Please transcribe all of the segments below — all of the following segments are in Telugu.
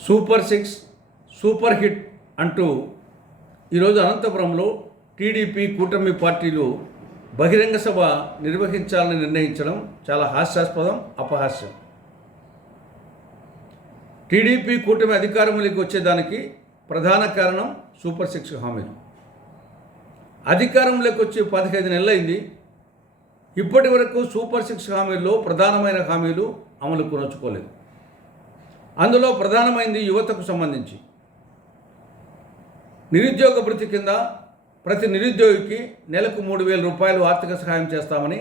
సూపర్ సిక్స్ సూపర్ హిట్ అంటూ ఈరోజు అనంతపురంలో టీడీపీ కూటమి పార్టీలు బహిరంగ సభ నిర్వహించాలని నిర్ణయించడం చాలా హాస్యాస్పదం అపహాస్యం. టీడీపీ కూటమి అధికారంలోకి వచ్చేదానికి ప్రధాన కారణం సూపర్ సిక్స్ హామీలు. అధికారంలోకి వచ్చి పదిహేను నెలలైంది. ఇప్పటి వరకు సూపర్ సిక్స్ హామీల్లో ప్రధానమైన హామీలు అమలుకు నోచుకోలేదు అందులో ప్రధానమైంది యువతకు సంబంధించి. నిరుద్యోగ భృతి కింద ప్రతి నిరుద్యోగికి నెలకు మూడు వేల రూపాయలు ఆర్థిక సహాయం చేస్తామని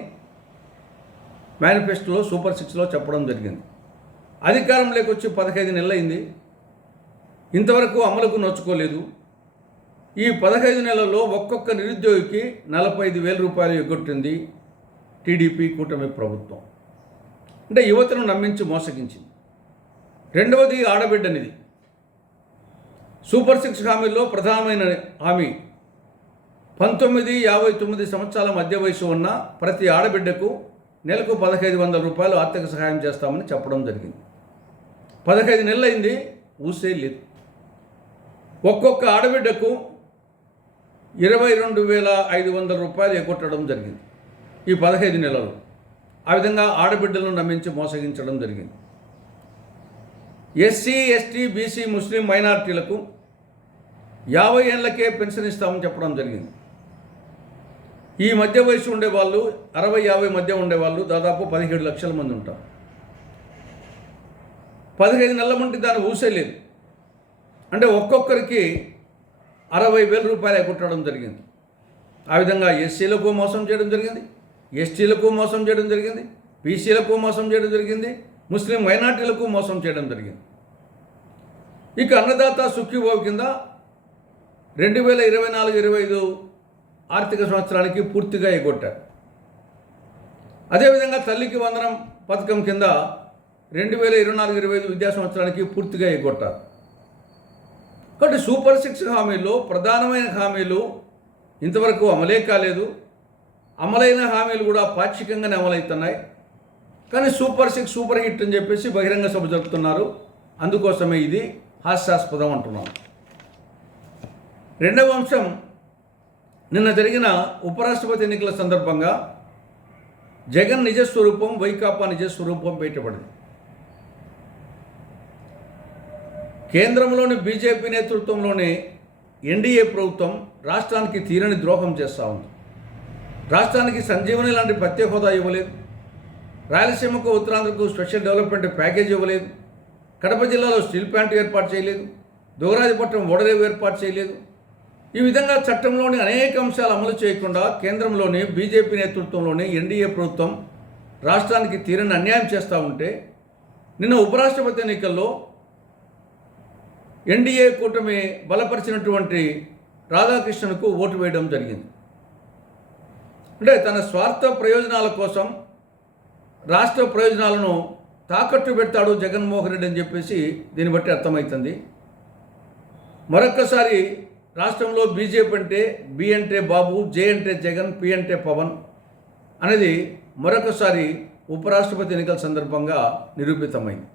మేనిఫెస్టోలో సూపర్ సిక్స్లో చెప్పడం జరిగింది. అధికారంలోకి వచ్చి పదహైదు నెలలైంది. ఇంతవరకు అమలుకు నోచుకోలేదు. ఈ పదహైదు నెలల్లో ఒక్కొక్క నిరుద్యోగికి నలభై ఐదు వేల రూపాయలు ఎగ్గొట్టింది టీడీపీ కూటమి ప్రభుత్వం. అంటే యువతను నమ్మించి మోసగించింది. రెండవది ఆడబిడ్డనిది. సూపర్ సిక్స్ హామీల్లో ప్రధానమైన హామీ పంతొమ్మిది యాభై తొమ్మిది సంవత్సరాల మధ్య వయసు ఉన్న ప్రతి ఆడబిడ్డకు నెలకు పదహైదు వందల రూపాయలు ఆర్థిక సహాయం చేస్తామని చెప్పడం జరిగింది. పదహైదు నెలలైంది ఊసే లేదు. ఒక్కొక్క ఆడబిడ్డకు ఇరవై రెండు వేల ఐదు వందల రూపాయలు ఎగ్గొట్టడం జరిగింది ఈ పదహైదు నెలలు. ఆ విధంగా ఆడబిడ్డలను నమ్మించి మోసగించడం జరిగింది. ఎస్సీ ఎస్టీ బీసీ ముస్లిం మైనారిటీలకు యాభై ఏళ్ళకే పెన్షన్ ఇస్తామని చెప్పడం జరిగింది. ఈ మధ్య వయసు ఉండేవాళ్ళు అరవై యాభై మధ్య ఉండేవాళ్ళు దాదాపు పదిహేడు లక్షల మంది ఉంటారు. పదిహేను నెలల నుండి దాన్ని ఊసేయలేదు అంటే ఒక్కొక్కరికి అరవై వేల రూపాయలు ఎగ్గొట్టడం జరిగింది. ఆ విధంగా ఎస్సీలకు మోసం చేయడం జరిగింది ఎస్టీలకు మోసం చేయడం జరిగింది బీసీలకు మోసం చేయడం జరిగింది ముస్లిం మైనార్టీలకు మోసం చేయడం జరిగింది. ఇక అన్నదాత సుఖీభావ్ కింద రెండు వేల ఇరవై నాలుగు ఇరవై ఐదు ఆర్థిక సంవత్సరానికి పూర్తిగా ఎగ్గొట్టారు. అదేవిధంగా తల్లికి వందనం పథకం కింద రెండు వేల ఇరవై నాలుగు ఇరవై ఐదు విద్యా సంవత్సరానికి పూర్తిగా ఎగ్గొట్టారు. కాబట్టి సూపర్ సిక్స్ హామీల్లో ప్రధానమైన హామీలు ఇంతవరకు అమలే కాలేదు. అమలైన హామీలు కూడా పాక్షికంగానే అమలవుతున్నాయి. కానీ సూపర్ సిక్స్ సూపర్ హిట్ అని చెప్పేసి బహిరంగ సభ జరుపుతున్నారు. అందుకోసమే ఇది హాస్యాస్పదం అంటున్నాం. రెండవ అంశం నిన్న జరిగిన ఉపరాష్ట్రపతి ఎన్నికల సందర్భంగా జగన్ నిజస్వరూపం వైకాపా నిజస్వరూపం బయటపడింది. కేంద్రంలోని బీజేపీ నేతృత్వంలోని ఎన్డీఏ ప్రభుత్వం రాష్ట్రానికి తీరని ద్రోహం చేస్తూ ఉంది. రాష్ట్రానికి సంజీవని లాంటి ప్రత్యేక హోదా ఇవ్వలేదు. రాయలసీమకు ఉత్తరాంధ్రకు స్పెషల్ డెవలప్మెంట్ ప్యాకేజ్ ఇవ్వలేదు. కడప జిల్లాలో స్టీల్ ప్లాంట్ ఏర్పాటు చేయలేదు. దోరాజపట్నం ఓడరేవు ఏర్పాటు చేయలేదు. ఈ విధంగా చట్టంలోని అనేక అంశాలు అమలు చేయకుండా కేంద్రంలోని బీజేపీ నేతృత్వంలోని ఎన్డీఏ ప్రభుత్వం రాష్ట్రానికి తీరని అన్యాయం చేస్తూ ఉంటే నిన్న ఉపరాష్ట్రపతి ఎన్నికల్లో ఎన్డీఏ కూటమి బలపరిచినటువంటి రాధాకృష్ణన్కు ఓటు వేయడం జరిగింది. అంటే తన స్వార్థ ప్రయోజనాల కోసం రాష్ట్ర ప్రయోజనాలను తాకట్టు పెడతాడు జగన్మోహన్ రెడ్డి అని చెప్పేసి దీన్ని బట్టి అర్థమవుతుంది. మరొక్కసారి రాష్ట్రంలో బీజేపీ అంటే బి అంటే బాబు జే అంటే జగన్ పి అంటే పవన్ అనేది మరొకసారి ఉపరాష్ట్రపతి ఎన్నికల సందర్భంగా నిరూపితమైంది.